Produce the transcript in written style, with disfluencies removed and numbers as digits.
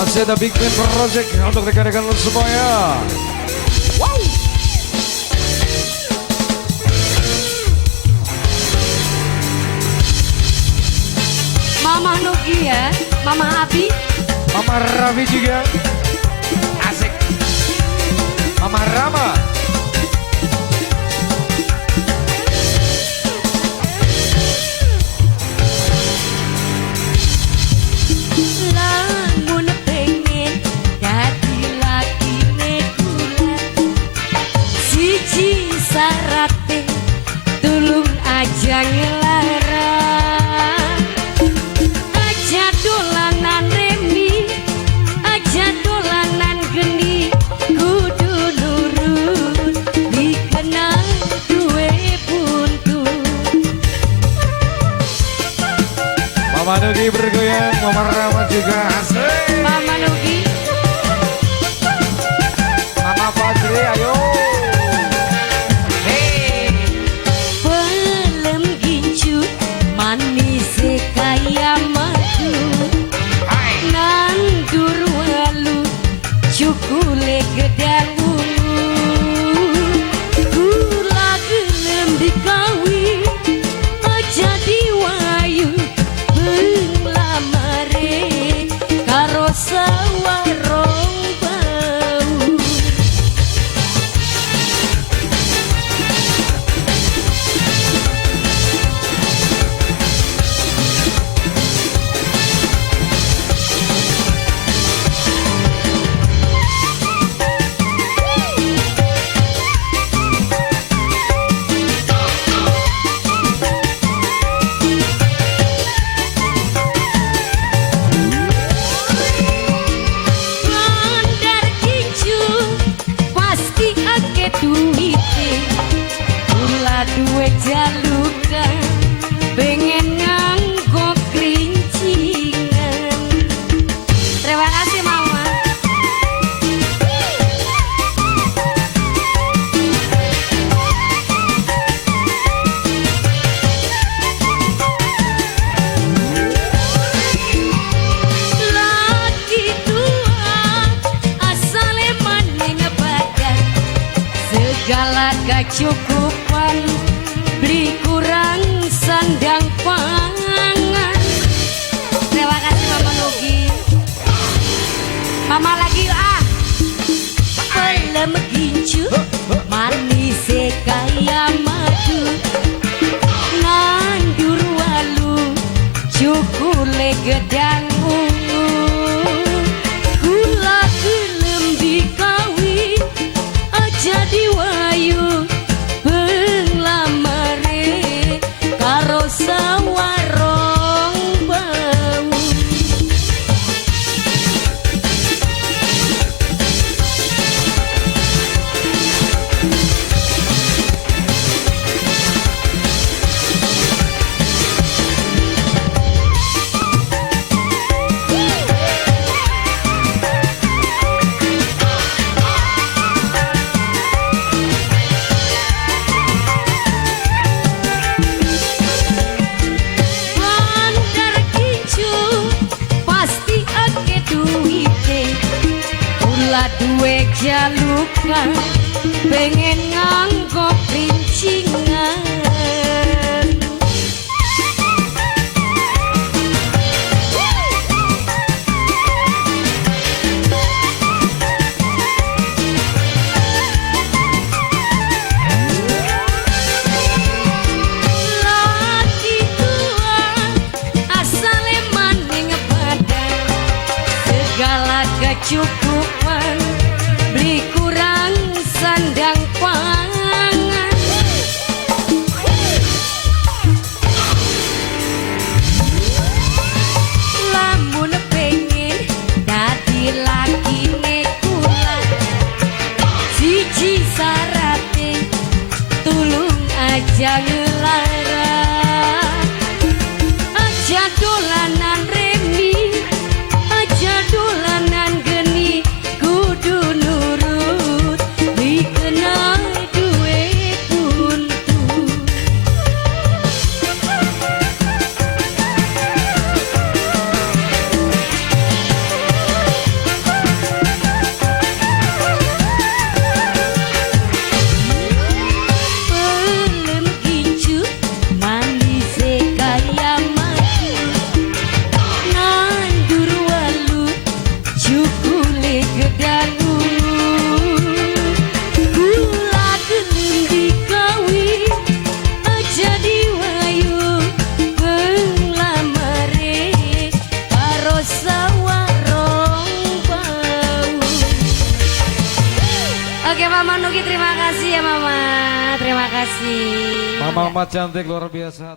Masih ada Big Man Project untuk rekan-rekan lu semuanya. Wow. Mama Nugi ya, Mama Abi, Mama Rafi juga. Asik. Mama Rama. lamun pengen dadi lakine kula, siji sarate tulung aja ngelarang, aja dolanan remi, aja dolanan geni, kudu nurut dikenal duwe buntut. Mama Nugi bergoyang, Mama Rama juga asik. Mama Nugi, Mama Fadri ayo. Hey. pelem gincu manis kaya madu, nandur walu cukule gedang ungu, gula gelem dikawin aja diwayu lamare karo sawarong bau. Mandar kincu pasti ake duite, kula duwe jalukan pengen nganggo kerincingan. Terima kasih Mama. Laki tua asale maning badan, segala kecukupan beli kurang sandang pangan. Terima kasih Mama Nugi. Mama lagi ah. Pelem gincu manis kaya madu, nandur walu cukule gedang ungu, gula gelem dikawin aja diwayu lamare karo sawarong bau. Mandar kincu pasti ake duite, kula duwe jalukan pengen nganggo kerincingan. Laki tua asale maning badan, segala kecukupan beli kurang sandang pangan. Lamun pengen dadi lakine kula, siji sarate tulung aja ngelarang, aja dolanan remi, aja dolanan geni, kasih. Mama cantik luar biasa.